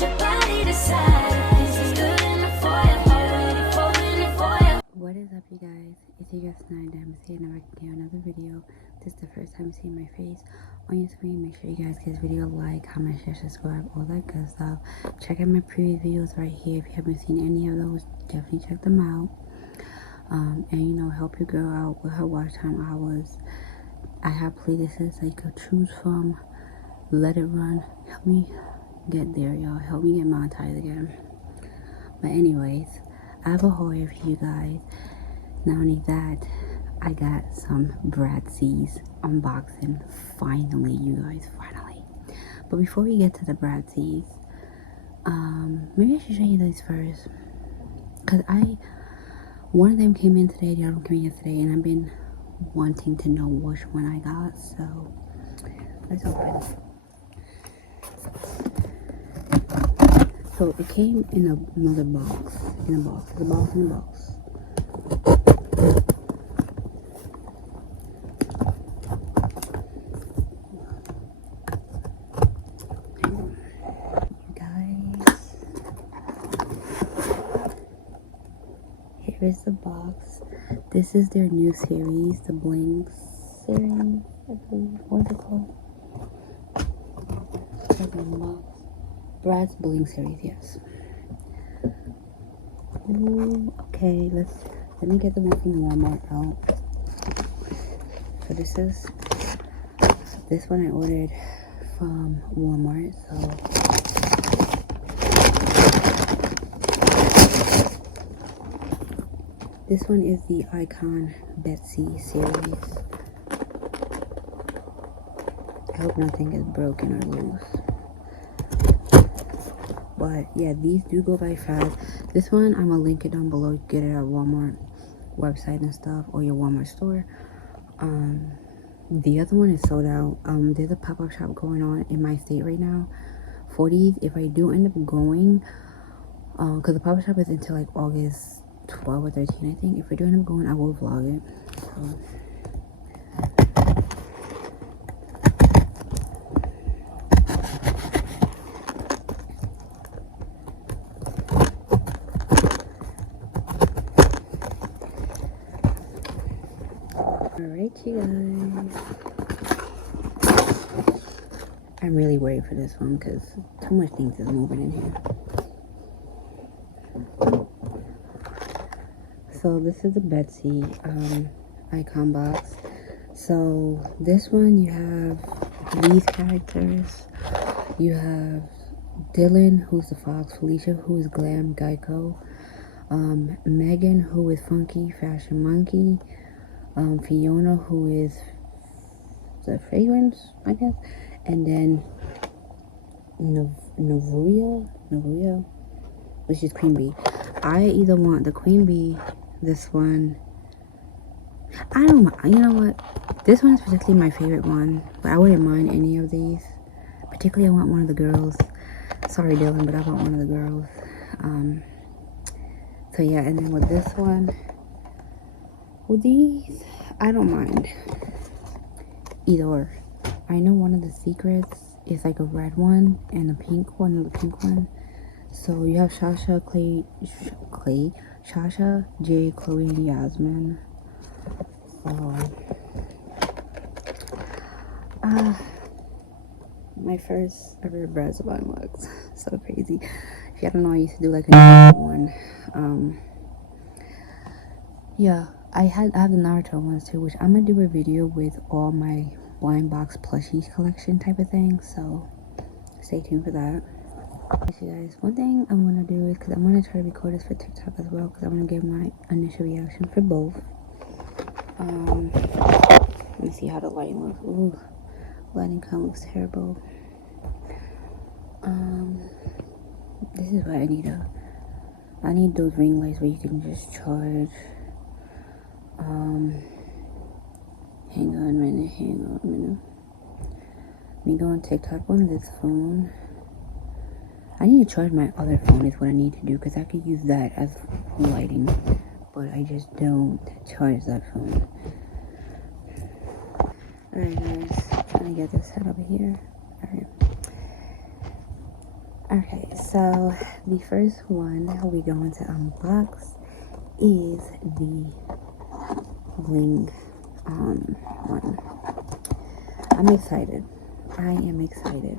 your body decide if this is good enough for you. Already falling for you. What is up, you guys? It's your girl 9 Diamonds here, and I'm back to another video. This is the first time seeing my face on your screen. Make sure you guys give this video a like, comment, share, subscribe, all that good stuff. Check out my previous videos right here. If you haven't seen any of those, definitely check them out. And you know, help your girl out with her watch time hours. I have playlists that you could choose from. Let it run. Help me get there, y'all. Help me get monetized again. But anyways, I have a haul here for you guys. Not only that, I got some Bratziez unboxing. Finally, you guys, finally. But before we get to the Bratziez, maybe I should show you these first. Cause one of them came in today, the other one came in yesterday, and I've been wanting to know which one I got. So let's open. So it came in another box. In a box. The box in the box. Here is the box. This is their new series, the Bling series, I believe. What's it called? Brad's Bling series, yes. Ooh, okay, let me get the one from Walmart out. So this one I ordered from Walmart, so this one is the Icon Bratziez series. I hope nothing is broken or loose. But yeah, these do go by fast. This one, I'm gonna link it down below. Get it at Walmart website and stuff, or your Walmart store. The other one is sold out. There's a pop-up shop going on in my state right now for these. If I do end up going, because the pop-up shop is until like August 12 or 13, I think. If I do end up going, I will vlog it. So alright, you guys. I'm really worried for this one because too much things is moving in here. So this is the Betsy icon box. So this one, you have these characters. You have Dylan, who's the fox, Felicia, who is glam Geico, Megan, who is funky fashion monkey, Fiona, who is the fragrance, I guess, and then Navuya, which is Queen Bee. I either want the Queen Bee, this one. I don't mind. You know what? This one is particularly my favorite one, but I wouldn't mind any of these. Particularly, I want one of the girls. Sorry, Dylan, but I want one of the girls. So yeah, and then with this one, with these, I don't mind either or. I know one of the secrets is like a red one and a pink one, and the pink one. So you have Shasha, Shasha, Jay, Chloe, and Yasmin. So my first ever Bratziez mugs. So crazy. If y'all don't know, I used to do like a Naruto one. Yeah, I have the Naruto ones too, which I'm gonna do a video with all my blind box plushies collection type of thing. So stay tuned for that. You guys, one thing I'm gonna do is, because I'm gonna try to record this for TikTok as well, because I'm gonna give my initial reaction for both. Let me see how the lighting looks. Ooh, lighting kind of looks terrible. This is what I need. I need those ring lights where you can just charge. Hang on a minute. Let me go on TikTok on this phone. I need to charge my other phone is what I need to do, because I could use that as lighting, but I just don't charge that phone. Alright guys, trying to get this set up here. Alright. Okay, so the first one we're going to unbox is the bling one. I'm excited. I am excited.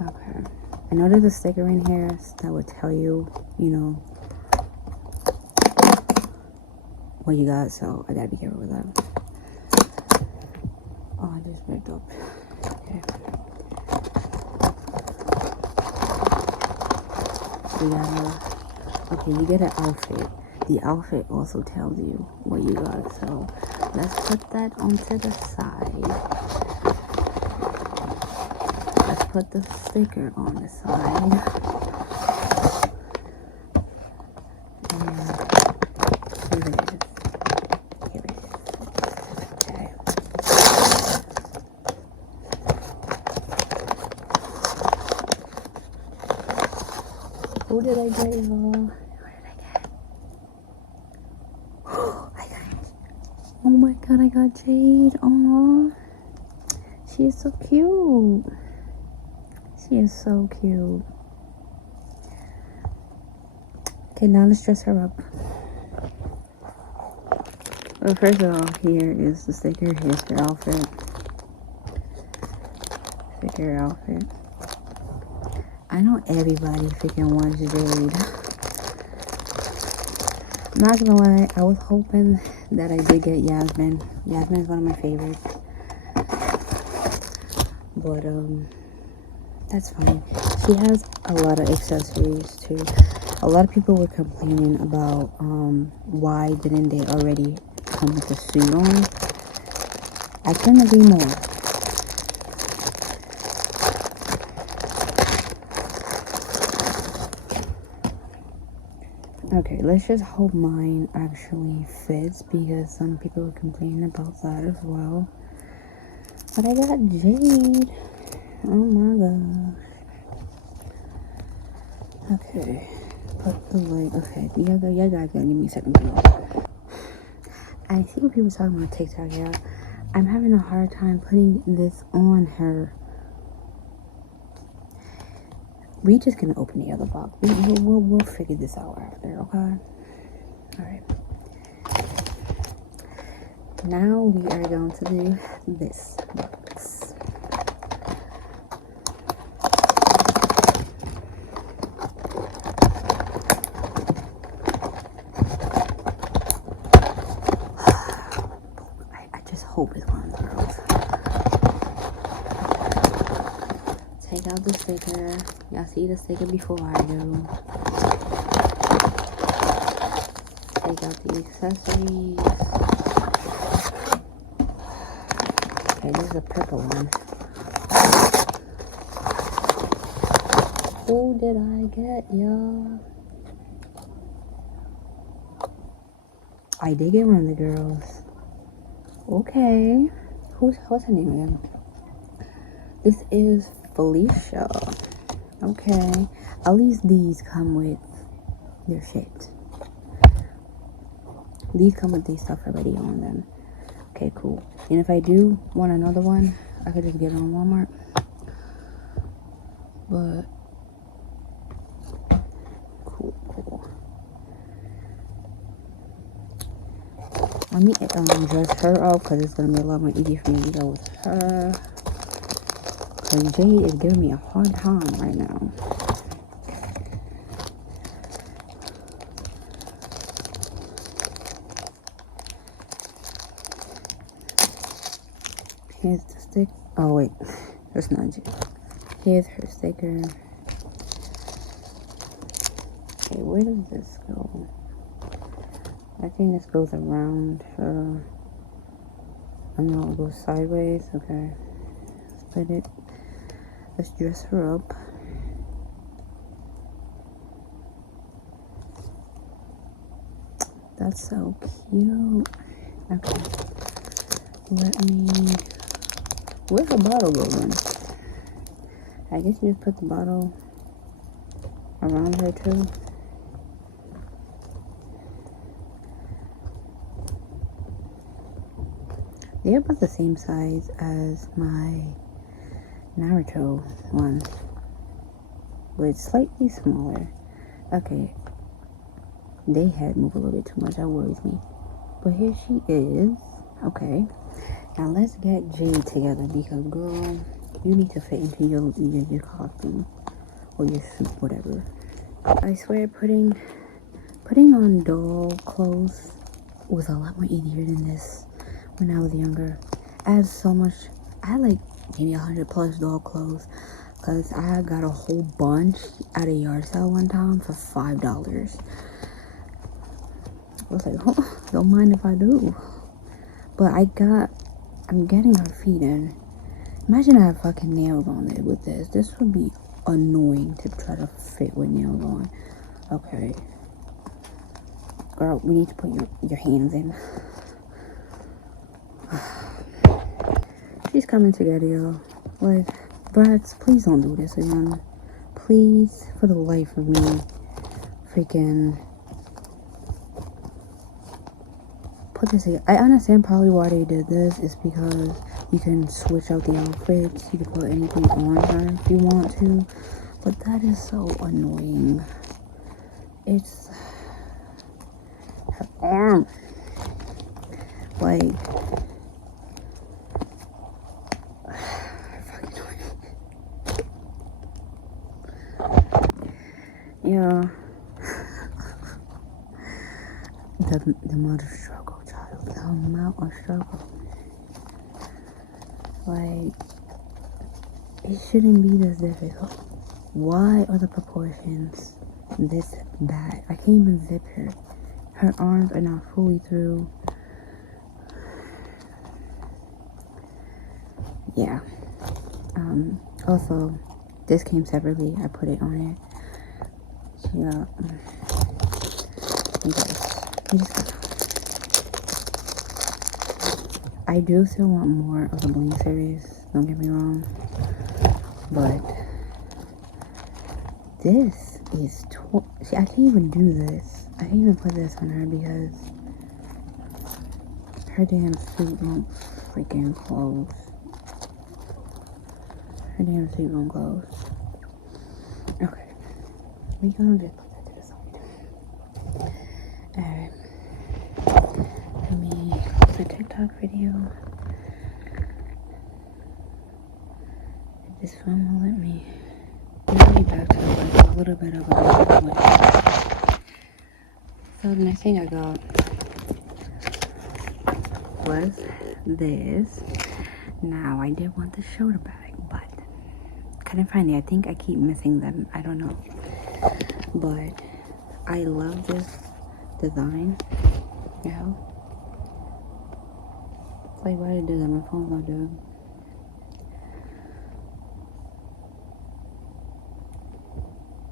Okay. I know there's a sticker in here that would tell you, you know, what you got, so I gotta be careful with that. Oh, I just ripped up. Okay. You get an outfit. The outfit also tells you what you got, so let's put that onto the side. Let's put the sticker on the side. And here it is. Here it is. Okay. Who did I get, y'all? Oh my god, I got Jade. Aww. She is so cute. She is so cute. Okay, now let's dress her up. Well, first of all, here is the sticker. Here's her outfit. Sticker outfit. I know everybody freaking wants Jade. I'm not gonna lie, I was hoping that I did get Yasmin. Yasmin is one of my favorites. But, that's fine. She has a lot of accessories, too. A lot of people were complaining about, why didn't they already come with a suit on. I couldn't agree more. Okay, let's just hope mine actually fits, because some people were complaining about that as well. But I got Jade. Oh my gosh. Okay. Put the leg. Okay, y'all guys gotta give me a second. I see what people talking about TikTok, yeah. I'm having a hard time putting this on her. We just gonna open the other box. We'll figure this out after, okay? Alright. Now we are going to do this box. I just hope it's one of the girls. Take out the sticker. Y'all see the sticker before I do. Take out the accessories. Okay, this is a purple one. Who did I get, y'all? I did get one of the girls. Okay. What's her name again? This is Felicia. Okay. At least these come with their shit. These come with their stuff already on them. Okay, cool. And if I do want another one, I could just get it on Walmart. But cool. Let me dress her up, because it's gonna be a lot more easier for me to go with her. Because Jade is giving me a hard time right now. Here's the stick. Oh wait, that's not Jade. Here's her sticker. Okay, where does this go? I think this goes around her. I know it goes sideways. Okay, let's put it. Let's dress her up. That's so cute. Okay, let me. Where's the bottle going? I guess you just put the bottle around her too. They're about the same size as my Naruto one. but slightly smaller. Okay, they head move a little bit too much. That worries me. But here she is. Okay, now let's get Jade together because girl, you need to fit into your costume or your suit, whatever. I swear, putting on doll clothes was a lot more easier than this when I was younger. I had so much. I had like maybe 100+ doll clothes because I got a whole bunch at a yard sale one time for $5. I was like, oh, don't mind if I do. But I'm getting her feet in. Imagine I have fucking nails on it with this. This would be annoying to try to fit with nails on. Okay. Girl, we need to put your hands in. She's coming together, y'all. Like, Bratz, please don't do this again. Please, for the life of me, freaking put this together. I understand probably why they did this. It's because you can switch out the outfits. You can put anything on her if you want to. But that is so annoying. It's her arm. Like, yeah. The amount of struggle, child. The amount of struggle. Like, it shouldn't be this difficult. Why are the proportions this bad? I can't even zip her. Her arms are not fully through. Yeah. Also, this came separately. I put it on it. Yeah. I do still want more of the bling series. Don't get me wrong. But this is see, I can't even do this. I can't even put this on her because her damn suit won't freaking close. Her damn suit won't close. Okay. We're gonna just put that to the side. Alright. Let me post a TikTok video. If this phone will let me. I'll be back to like a little bit of a. So the next thing I got was this. Now I did want the shoulder bag, but couldn't find it. I think I keep missing them. I don't know. But I love this design. You know? It's like, why did I do that? My phone's not doing.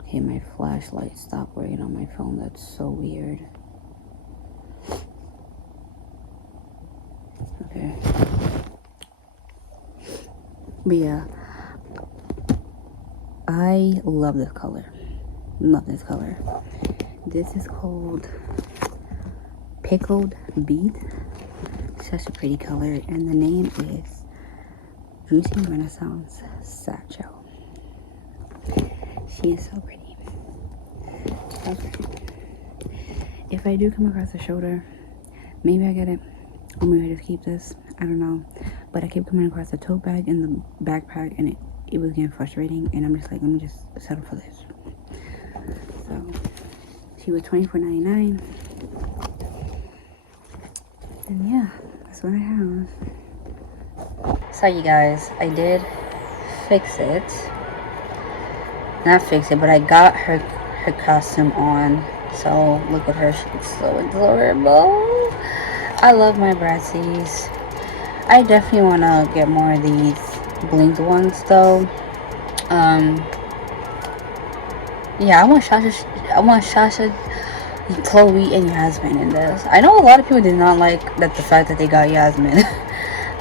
Okay, my flashlight stopped working on my phone. That's so weird. Okay. But yeah, I love this color. Love this color. This is called Pickled Beet. Such a pretty color. And the name is Juicy Renaissance Satchel. She is so pretty. Okay. If I do come across a shoulder, maybe I get it. Or maybe I just keep this. I don't know. But I kept coming across the tote bag and the backpack, and it was getting frustrating. And I'm just like, let me just settle for this. So she was $24.99. And yeah, that's what I have. So you guys, I did fix it. Not fix it, but I got her costume on. So look at her, she's so adorable. I love my Bratziez. I definitely want to get more of these blinged ones though. Yeah, I want Shasha, Chloe, and Yasmin in this. I know a lot of people did not like the fact that they got Yasmin.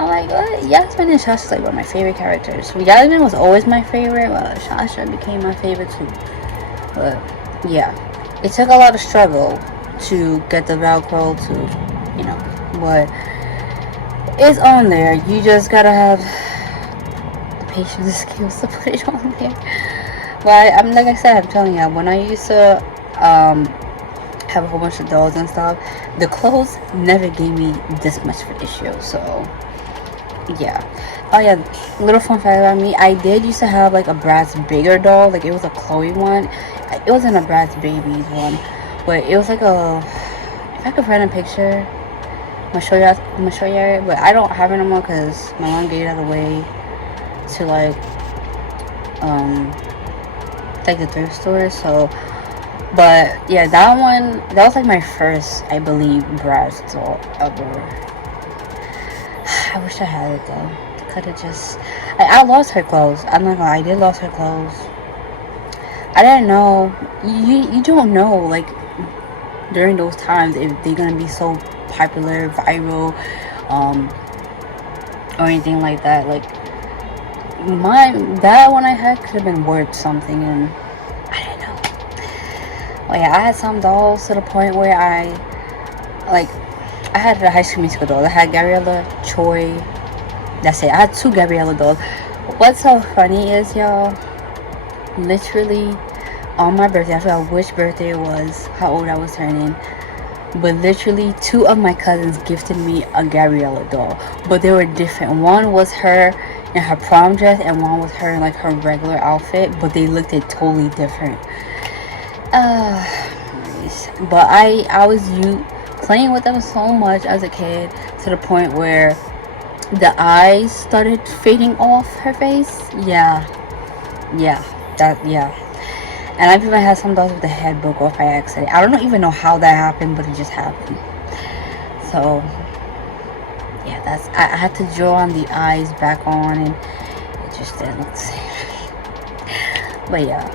I'm like, what? Yasmin and Shasha's like one of my favorite characters. Yasmin was always my favorite, but Shasha became my favorite too. But yeah, it took a lot of struggle to get the Velcro to, you know, but it's on there. You just gotta have the patience and skills to put it on there. Well, I'm like I said, I'm telling you, when I used to have a whole bunch of dolls and stuff, the clothes never gave me this much for this show. So yeah. Oh yeah, little fun fact about me, I did used to have like a Bratz bigger doll, like it was a Chloe one. It wasn't a Bratz babies one, but it was like a, if I could find a picture, I'm gonna show you it, but I don't have it anymore because my mom gave it out away to um like the thrift store. So but yeah, that one, that was like my first, I believe, Bratz doll ever. I wish I had it though. Could have just. I lost her clothes. I'm not gonna lie, I did lost her clothes. I didn't know. You don't know like during those times if they're gonna be so popular, viral, um, or anything like that. Like my that one I had could have been worth something, and I didn't know. Oh yeah, I had some dolls to the point where like I had a High School Musical doll. I had Gabriella Choi. That's it. I had two Gabriella dolls. What's so funny is, y'all, literally on my birthday, I forgot which birthday it was, how old I was turning, but literally two of my cousins gifted me a Gabriella doll, but they were different. One was her in her prom dress, and one was her in like her regular outfit, but they looked at totally different. But I was playing with them so much as a kid to the point where the eyes started fading off her face. Yeah, yeah. And I've even had some dolls with the head broke off by accident. I don't even know how that happened, but it just happened. So yeah, I had to draw on the eyes back on, and it just didn't look the same. But yeah.